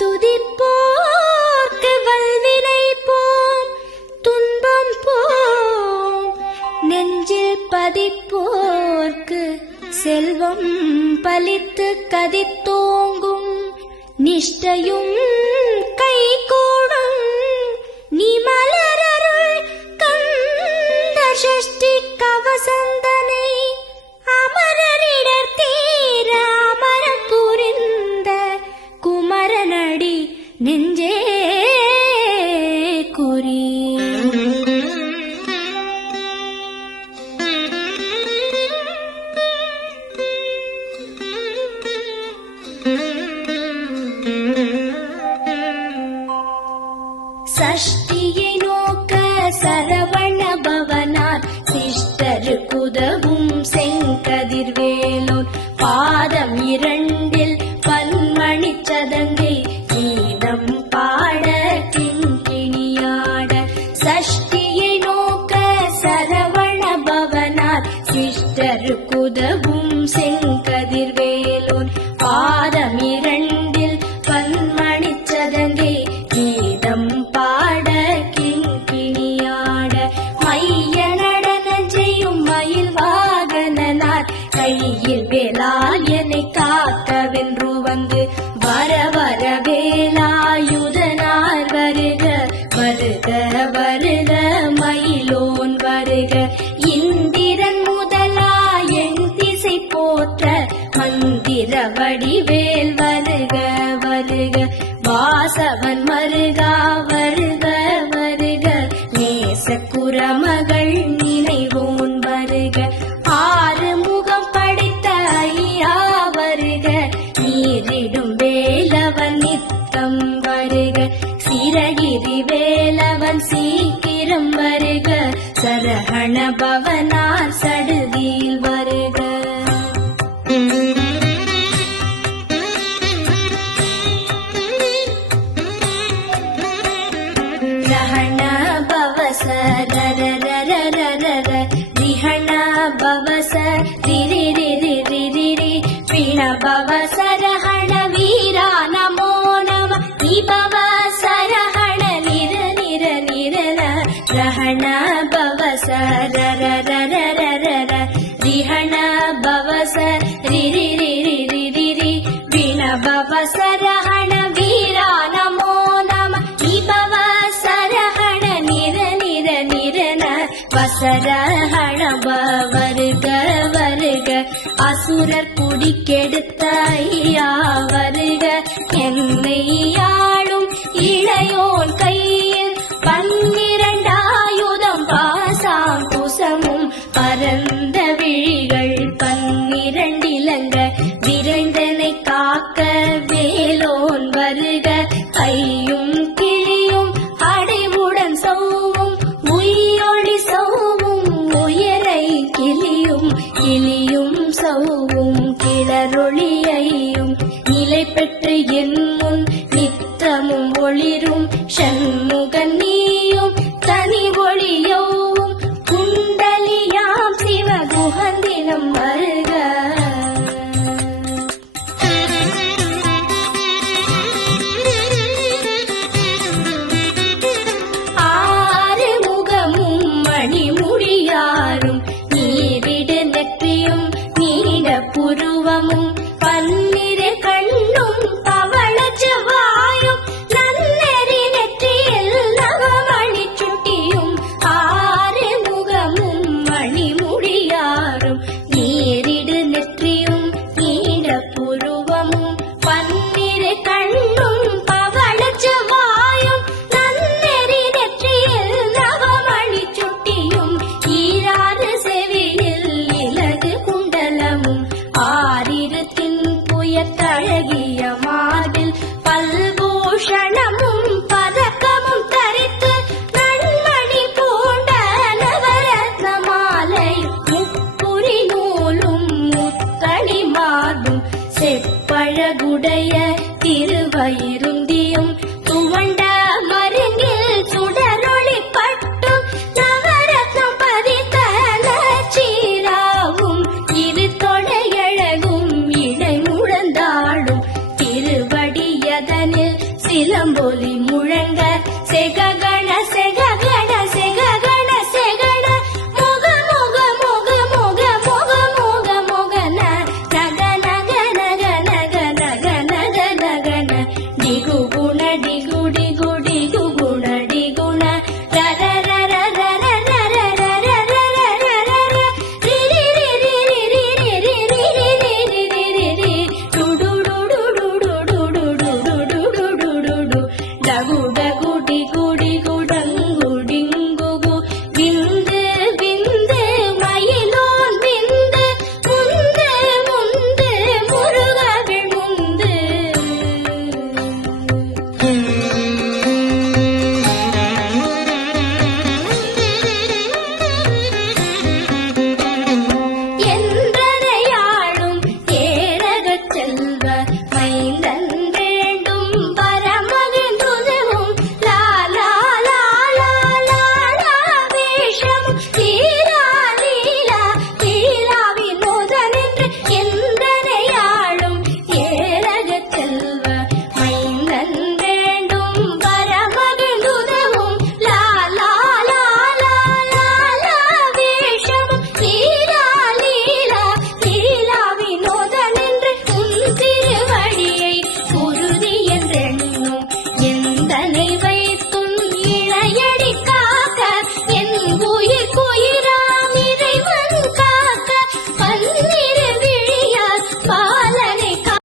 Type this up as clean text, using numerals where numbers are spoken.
துதிப்போர்க்கு வல்வினை போம், துன்பம் போம். நெஞ்சில் பதிப்போர்க்கு செல்வம் பலித்து கதித்தோங்கும். நிஷ்டையும் கைகூடும் நீ மலரருள் கந்த சஷ்டி கவசந்தனை. அமரரிடர் தீர அமரம் புரிந்த குமரனடி நெஞ்சே குறி. சஷ்டியை நோக்க சரவண பவனார் சிஷ்டருக்குதவும் செங்கதிர்வேலோன். பாதம் இரண்டில் பன்மணிச் சதங்கை கீதம் பாட கிண்கிணியாட. சஷ்டியை நோக்க சரவண பவனார் சிஷ்டருக்குதவும் செங்கதிர்வேலோன். பாதம் இரண்டில் பன்மணிச் சதங்கை கீதம் பாட கிண்கிணியாட. மைய நடன செய்யும் மயில் வாகனனார் கையில் வேலால் என்னை காக்கவென்று வந்து. வர வர வேலாயுதனார் வருக வருக வருக மயிலோன் வருக. இந்திரன் முதலாய் என் திசை போற்ற மந்திர வடிவேல் வருக வருக. வாசவன் மருகா வருக வருக. நேச குரமகள் நினைவோன் வருக. ஆறு முகம் படைத்த ஐயா வருக. நீரிடும் வேலவன் நித்தம் வருக. சிரகிரி வேலவன் சீக்கிரம் வருக. சரஹண பவனார் சடுதியில் வருக. ரஹண பவச ரரரரரரர. ரிஹண பவச ரிரிரிரிரிரிரி. பிண பவச ரஹண வீரா நமோ நம. நிபவ சரஹண நிர நிர நிரன. ரஹண பவச ரரரரரரர. ரிஹண பவச ரிரிரிரிரிரிரி. பிண பவச ரஹண வீரா நமோ நம. நிபவ சரஹண நிர நிர நிரன. வசரஹண வருக வருக. அசுரர் குடி கெடுத்த ஐயா வருக. என்னை ஆளும் இளையோன் கையில் பன்னிரண்டாயுதம் பாசாம் குசமும் பரந்த விழிகள் பன்னிரண்டிலங்க. விரைந்தனை காக்க வேலோன் வருக. கையும் கிளியும் அடைவுடன் சௌவும் உயிரொளி சௌவும் உயரை கிளியும் கிளியும் சௌவும் கிளரொளியையும் நிலை பெற்று என் முன் நித்தமும் ஒளிரும். சண்முகன் நீயும் தனி ஒளியோவும் குண்டலியாம் சிவகுகந்தினம் வருக. ஆறு முகமும் மணிமுடியாரும் நீரிடு நெற்றியும் நீட புருவமும் பன்னிரு கண்ணும் பவள செவ்வாயும் நன்னெறி நெற்றியில் நவமணி சுட்டியும். ஆறு முகமும் மணிமுடியாரும் நீரிடு நெற்றியும் நீட புருவமும் பன்னிரு கண்ணும் பவள செவ்வாயும் நன்னெறி நெற்றியில் நவமணி சுட்டியும். ஈராறு செவியில் இலகு குண்டலமும் ஆறிரு தின்புயத்தழகிய மார்பில் பல்பூஷணமும் பதக்கமும் தரித்து நன்மணி பூண்ட நவரத்ன மாலை முப்புரி நூலும் முத்தணி மார்பும் செப்பழகுடைய திருவயிருந்தியும் துவண்ட மருங்கில் சுடரொளி பட்டும் நவரத்னம் பதித்த நச்சீராவும் இரு தொடையழகும் இடை முழந்தாடும் சிலம்பொலி முழங்க செககண செககண செககண செகண முக முக முக முக முக முக முகன நக நக நக நக நக நக நகன டிகு குண டிகு டிகு டிகு குண டிகுண ரர ரர ரர ரர ரர ரர ரர ரி ரி ரி ரி ரி ரி ரி ரி ரி ரி ரி ரி ரி டு டு டு டு டு டு டு டு டு டு டு டு டு டு டகு டகு டிகு டிகு டங்கு டிங்கு கு விந்து விந்து மயிலோன் விந்து முந்து முந்து முருகவிழ் முந்து என்றனையாளும் ஏரகச் செல்வ மைந்தன் வேண்டும் வரமகிழ்ந்துதவும் லாலா லாலா லாலா வேஷம் லீலா லீலா லீலா வினோதனென்று என்றனையாளும் ஏரகச் செல்வ மைந்தன் வேண்டும் வரமகிழ்ந்துதவும் லாலா லாலா லாலா வேஷம் லீலா லீலா லீலா வினோதனென்று உன் திருவடியை உறுதி என்றெண்ணும் எந்தனை வை